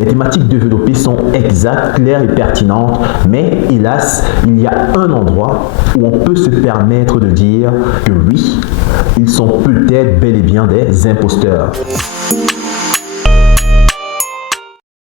Les thématiques développées sont exactes, claires et pertinentes, mais hélas, il y a un endroit où on peut se permettre de dire que oui, ils sont peut-être bel et bien des imposteurs.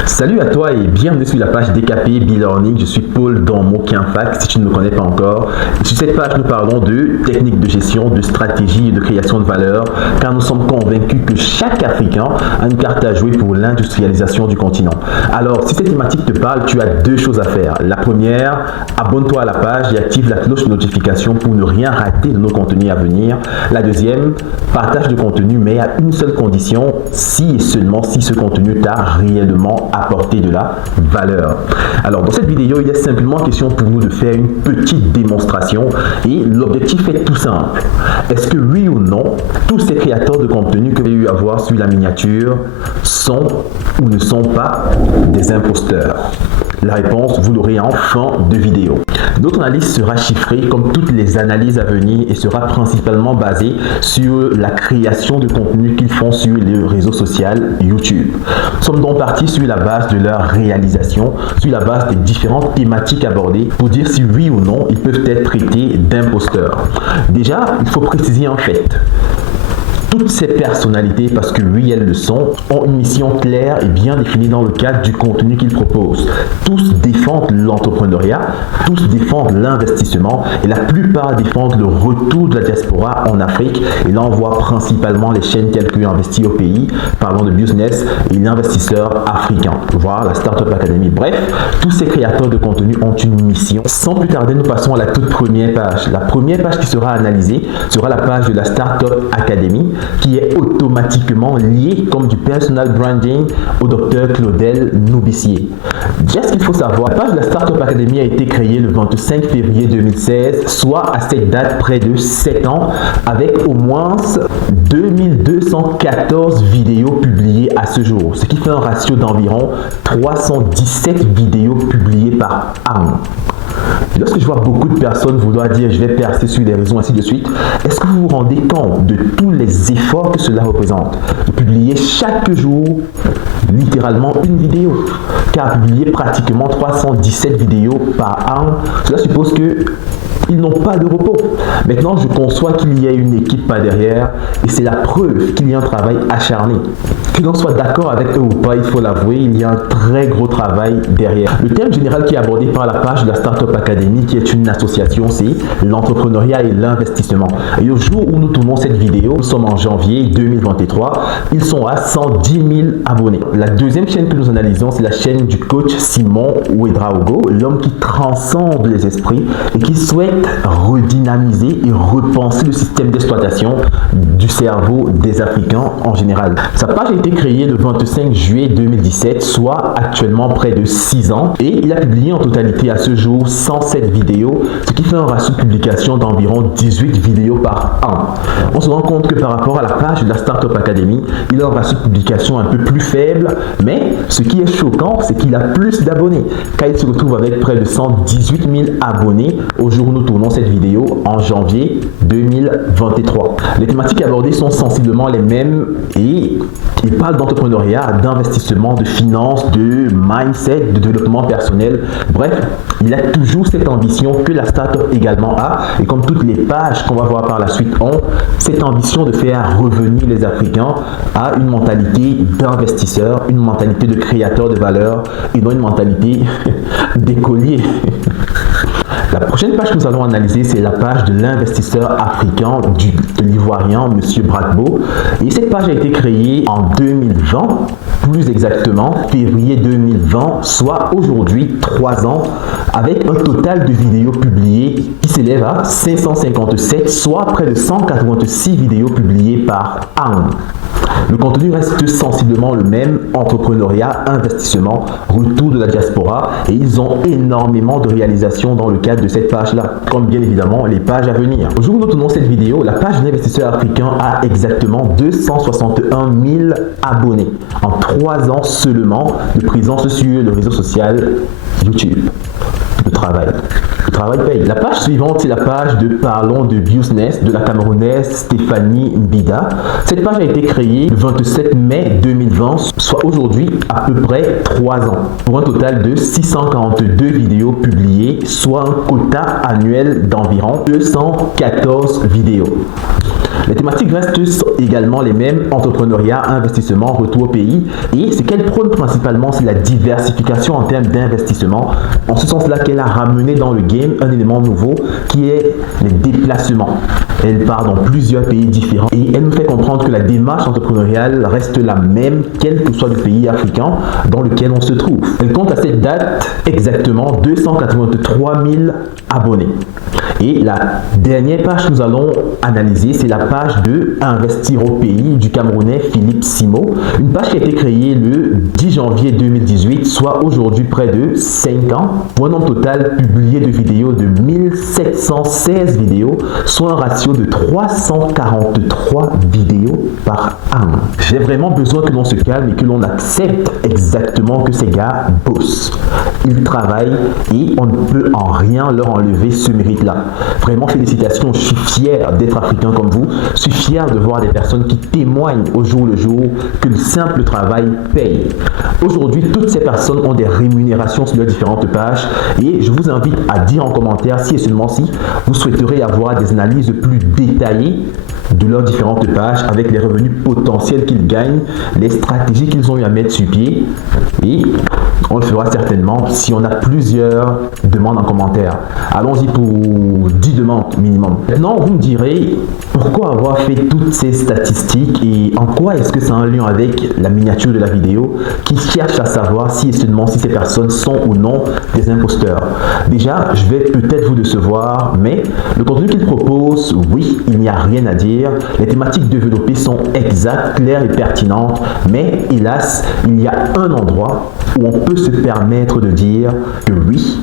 Salut à toi et bienvenue sur la page DKP B-Learning. Je suis Paul Danmo-Kienfac, si tu ne me connais pas encore. Et sur cette page, nous parlons de techniques de gestion, de stratégie et de création de valeur, car nous sommes convaincus que chaque Africain a une carte à jouer pour l'industrialisation du continent. Alors, si cette thématique te parle, tu as deux choses à faire. La première, abonne-toi à la page et active la cloche de notification pour ne rien rater de nos contenus à venir. La deuxième, partage de contenu, mais à une seule condition, si et seulement si ce contenu t'a réellement apporter de la valeur. Alors dans cette vidéo, il est simplement question pour nous de faire une petite démonstration et l'objectif est tout simple. Est-ce que oui ou non, tous ces créateurs de contenu que vous avez eu à voir sur la miniature sont ou ne sont pas des imposteurs? La réponse, vous l'aurez en fin de vidéo. Notre analyse sera chiffrée comme toutes les analyses à venir et sera principalement basée sur la création de contenu qu'ils font sur le réseau social YouTube. Nous sommes donc partis sur la base de leur réalisation, sur la base des différentes thématiques abordées pour dire si oui ou non ils peuvent être traités d'imposteurs. Déjà, il faut préciser un fait. Toutes ces personnalités, parce que oui, elles le sont, ont une mission claire et bien définie dans le cadre du contenu qu'ils proposent. Tous défendent l'entrepreneuriat, tous défendent l'investissement et la plupart défendent le retour de la diaspora en Afrique. Et là, on voit principalement les chaînes telles que Investi au pays, parlons de business et l'investisseur africain, voire la Startup Academy. Bref, tous ces créateurs de contenu ont une mission. Sans plus tarder, nous passons à la toute première page. La première page qui sera analysée sera la page de la Startup Academy, qui est automatiquement lié comme du personal branding au docteur Claudel Noubissier. Déjà, ce qu'il faut savoir, la page de la Startup Academy a été créée le 25 février 2016, soit à cette date près de 7 ans, avec au moins 2214 vidéos publiées à ce jour, ce qui fait un ratio d'environ 317 vidéos publiées par an. Et lorsque je vois beaucoup de personnes vouloir dire je vais percer sur les réseaux ainsi de suite, est-ce que vous vous rendez compte de tous les efforts que cela représente de publier chaque jour littéralement une vidéo, car publier pratiquement 317 vidéos par an, cela suppose que ils n'ont pas de repos. Maintenant, je conçois qu'il y a une équipe par derrière et c'est la preuve qu'il y a un travail acharné. Que l'on soit d'accord avec eux ou pas, il faut l'avouer, il y a un très gros travail derrière. Le thème général qui est abordé par la page de la Startup Academy, qui est une association, c'est l'entrepreneuriat et l'investissement. Et au jour où nous tournons cette vidéo, nous sommes en janvier 2023, ils sont à 110 000 abonnés. La deuxième chaîne que nous analysons, c'est la chaîne du coach Simon Ouedraogo, l'homme qui transcende les esprits et qui souhaite redynamiser et repenser le système d'exploitation du cerveau des Africains en général. Sa page a été créée le 25 juillet 2017, soit actuellement près de 6 ans, et il a publié en totalité à ce jour 107 vidéos, ce qui fait un ratio de publication d'environ 18 vidéos par an. On se rend compte que par rapport à la page de la Startup Academy, il a un ratio de publication un peu plus faible, mais ce qui est choquant, c'est qu'il a plus d'abonnés, car il se retrouve avec près de 118 000 abonnés au jour où nous tournons cette vidéo en janvier 2023. Les thématiques abordées sont sensiblement les mêmes et il parle d'entrepreneuriat, d'investissement, de finances, de mindset, de développement personnel. Bref, il a toujours cette ambition que la startup également a et comme toutes les pages qu'on va voir par la suite ont, cette ambition de faire revenir les Africains à une mentalité d'investisseur, une mentalité de créateur de valeur et non une mentalité d'écolier. La prochaine page que nous allons analyser, c'est la page de l'investisseur africain de l'Ivoirien, M. Bradbo. Et cette page a été créée en 2020, plus exactement février 2020, soit aujourd'hui 3 ans, avec un total de vidéos publiées qui s'élève à 557, soit près de 186 vidéos publiées par an. Le contenu reste sensiblement le même, entrepreneuriat, investissement, retour de la diaspora, et ils ont énormément de réalisations dans le cadre de cette page-là, comme bien évidemment les pages à venir. Au jour où nous tournons cette vidéo, la page d'investisseur africain a exactement 261 000 abonnés en 3 ans seulement de présence sur le réseau social YouTube. De travail. le travail paye. La page suivante, c'est la page de Parlons de Business de la Camerounaise Stéphanie Mbida. Cette page a été créée le 27 mai 2020, soit aujourd'hui à peu près 3 ans, pour un total de 642 vidéos publiées, soit un quota annuel d'environ 214 vidéos. Les thématiques restent également les mêmes: entrepreneuriat, investissement, retour au pays. Et ce qu'elle prône principalement, c'est la diversification en termes d'investissement. En ce sens-là qu'elle a ramené dans le game un élément nouveau qui est les déplacements. Elle part dans plusieurs pays différents et elle nous fait comprendre que la démarche entrepreneuriale reste la même, quel que soit le pays africain dans lequel on se trouve. Elle compte à cette date exactement 283 000 abonnés. Et la dernière page que nous allons analyser, c'est la page de Investir au pays du Camerounais Philippe Simo. Une page qui a été créée le 10 janvier 2018, soit aujourd'hui près de 5 ans, pour un nombre total publié de vidéos de 1716 vidéos, soit un ratio de 343 vidéos par an. J'ai vraiment besoin que l'on se calme et que l'on accepte exactement que ces gars bossent. Ils travaillent et on ne peut en rien leur enlever ce mérite-là. Vraiment félicitations, je suis fier d'être africain comme vous, je suis fier de voir des personnes qui témoignent au jour le jour que le simple travail paye. Aujourd'hui, toutes ces personnes ont des rémunérations sur leurs différentes pages et je vous invite à dire en commentaire si et seulement si vous souhaiterez avoir des analyses plus détaillées de leurs différentes pages avec les revenus potentiels qu'ils gagnent, les stratégies qu'ils ont eu à mettre sur pied, et on le fera certainement si on a plusieurs demandes en commentaire. Allons-y pour 10 demandes minimum. Maintenant, vous me direz pourquoi avoir fait toutes ces statistiques et en quoi est-ce que ça a un lien avec la miniature de la vidéo qui cherche à savoir si et seulement si ces personnes sont ou non des imposteurs. Déjà, je vais peut-être vous décevoir, mais le contenu qu'ils proposent, oui, il n'y a rien à dire. Les thématiques développées sont exactes, claires et pertinentes, mais hélas, il y a un endroit où on peut se permettre de dire que oui,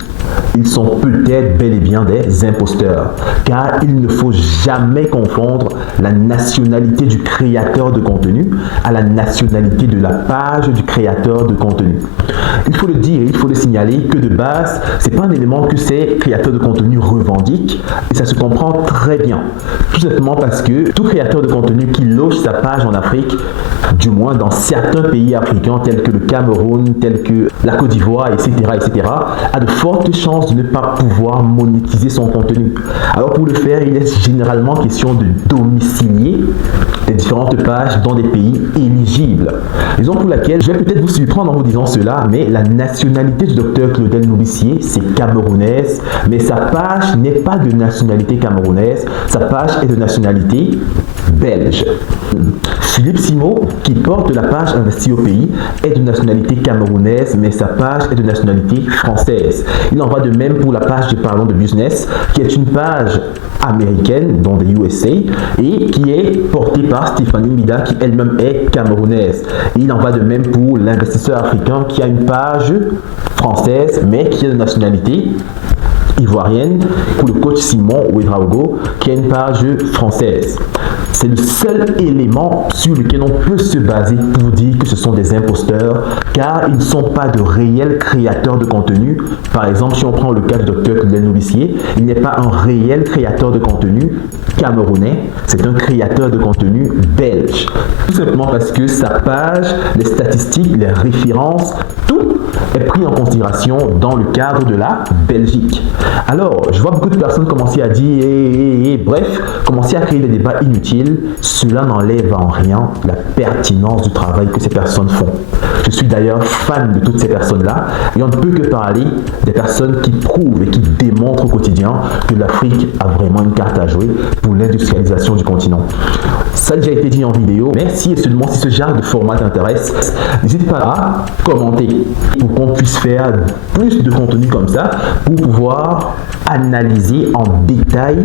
ils sont peut-être bel et bien des imposteurs, car il ne faut jamais confondre la nationalité du créateur de contenu à la nationalité de la page du créateur de contenu. Il faut le dire, il faut le signaler que de base, c'est pas un élément que ces créateurs de contenu revendiquent et ça se comprend très bien. Tout simplement parce que tout créateur de contenu qui loge sa page en Afrique, du moins dans certains pays africains tels que le Cameroun, tels que la Côte d'Ivoire, etc., a de fortes chances de ne pas pouvoir monétiser son contenu. Alors pour le faire, il est généralement question de domicilier les différentes pages dans des pays éligibles. Raison pour laquelle je vais peut-être vous surprendre en vous disant cela, mais la nationalité du docteur Claudel Nourricier, c'est camerounaise, mais sa page n'est pas de nationalité camerounaise, sa page est de nationalité belge. Philippe Simo, qui porte la page Investir au pays, est de nationalité camerounaise, mais sa page est de nationalité française. Il en va de même pour la page de Parlons de Business, qui est une page américaine, dont des USA, et qui est portée par Stéphanie Mbida, qui elle-même est camerounaise. Et il en va de même pour l'investisseur africain, qui a une page française, mais qui est de nationalité ivoirienne, pour le coach Simon Ouedraogo, qui a une page française. C'est le seul élément sur lequel on peut se baser pour dire que ce sont des imposteurs, car ils ne sont pas de réels créateurs de contenu. Par exemple, si on prend le cas du docteur Claudel Nourricier, il n'est pas un réel créateur de contenu camerounais, c'est un créateur de contenu belge. Tout simplement parce que sa page, les statistiques, les références, tout est pris en considération dans le cadre de la Belgique. Alors, je vois beaucoup de personnes commencer à dire, bref, commencer à créer des débats inutiles. Cela n'enlève en rien la pertinence du travail que ces personnes font. Je suis d'ailleurs fan de toutes ces personnes-là et on ne peut que parler des personnes qui prouvent et qui démontrent au quotidien que l'Afrique a vraiment une carte à jouer pour l'industrialisation du continent. Ça a déjà été dit en vidéo, mais si et seulement si ce genre de format t'intéresse, n'hésite pas à commenter pour qu'on puisse faire plus de contenu comme ça pour pouvoir analyser en détail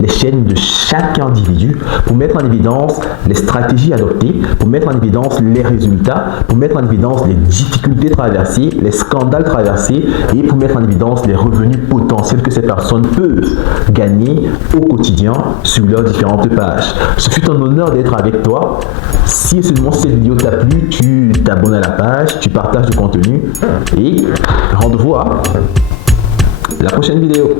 les chaînes de chaque individu pour mettre en évidence les stratégies adoptées, pour mettre en évidence les résultats, pour mettre en évidence les difficultés traversées, les scandales traversés et pour mettre en évidence les revenus potentiels que ces personnes peuvent gagner au quotidien sur leurs différentes pages. Ce fut un honneur d'être avec toi. Si seulement cette vidéo t'a plu, tu t'abonnes à la page, tu partages le contenu et rendez-vous à la prochaine vidéo.